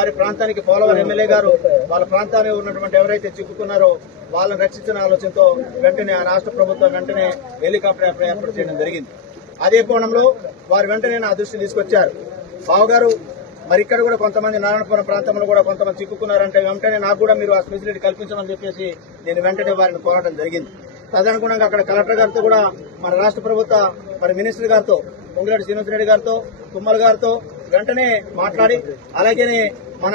వారి ప్రాంతానికి పోలవరం ఎమ్మెల్యే గారు వాళ్ళ ప్రాంతానికి ఉన్నటువంటి ఎవరైతే చిక్కుకున్నారో వాళ్ళని రక్షించిన ఆలోచనతో వెంటనే ఆ రాష్ట్ర ప్రభుత్వం వెంటనే హెలికాప్టర్ ఏర్పాటు చేయడం జరిగింది. అదే కోణంలో వారు వెంటనే నా దృష్టి తీసుకొచ్చారు. బావగారు మరి ఇక్కడ కూడా కొంతమంది నారాయణపురం ప్రాంతంలో కూడా కొంతమంది చిక్కుకున్నారంటే వెంటనే నాకు కూడా మీరు ఆ ఫెసిలిటీ కల్పించమని చెప్పేసి నేను వెంటనే వారిని కోరడం జరిగింది. తదనుగుణంగా అక్కడ కలెక్టర్ గారితో కూడా మన రాష్ట్ర ప్రభుత్వ మరి మినిస్టర్ గారితో పొంగిరెడ్డి శ్రీనివాసరెడ్డి గారితో తుమ్మల గారితో వెంటనే మాట్లాడి అలాగే మన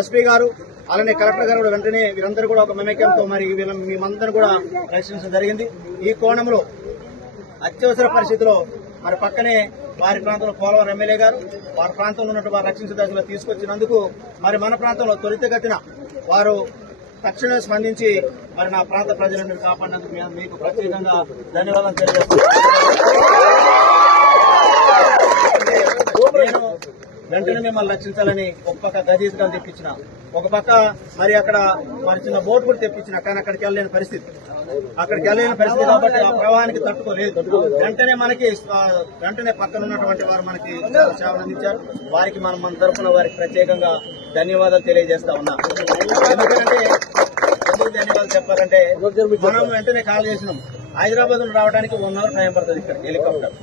ఎస్పీ గారు అలానే కలెక్టర్ గారు కూడా వెంటనే వీరందరూ కూడా ఒక మమేక్యంతో మరి మేమందరూ కూడా రక్షించడం జరిగింది. ఈ కోణంలో అత్యవసర పరిస్థితిలో మరి పక్కనే వారి ప్రాంతంలో పోలవరం ఎమ్మెల్యే గారు వారి ప్రాంతంలో ఉన్నట్టు వారు రక్షించే దశలో తీసుకొచ్చినందుకు మరి మన ప్రాంతంలో త్వరితగతిన వారు తక్షణమే స్పందించి మరి నా ప్రాంత ప్రజలను కాపాడినందుకు మీకు ప్రత్యేకంగా ధన్యవాదాలు తెలియజేస్తున్నాను. నేను వెంటనే మిమ్మల్ని రక్షించాలని ఒక పక్క గజీస్గా తెప్పించిన, ఒక పక్క మరి అక్కడ మరి చిన్న బోట్ కూడా తెప్పించిన, కానీ అక్కడికి వెళ్ళలేని పరిస్థితి కాబట్టి ఆ ప్రవాహానికి తట్టుకోలేదు. వెంటనే పక్కన ఉన్నటువంటి వారు మనకి సేవలు అందించారు. వారికి మన తరఫున వారికి ప్రత్యేకంగా ధన్యవాదాలు తెలియజేస్తా ఉన్నా. ఎందుకంటే ఎందుకు ధన్యవాదాలు చెప్పాలంటే మనం వెంటనే కాల్ చేసినాం. హైదరాబాద్ నుండి రావడానికి 1 అవర్ టైం పడుతుంది. ఇక్కడ హెలికాప్టర్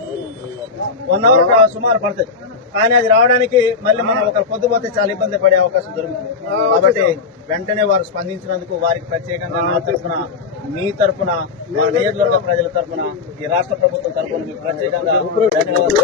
1 అవర్ సుమారు పడుతుంది. కానీ అది రావడానికి మళ్ళీ మనం ఒకరు పొద్దుపోతే చాలా ఇబ్బంది పడే అవకాశం దొరుకుతుంది. కాబట్టి వెంటనే వారు స్పందించినందుకు వారికి ప్రత్యేకంగా నా తరఫున, మీ తరఫున, మన నియోజకవర్గ ప్రజల తరఫున, ఈ రాష్ట్ర ప్రభుత్వం తరఫున మీకు ప్రత్యేకంగా ధన్యవాదాలు.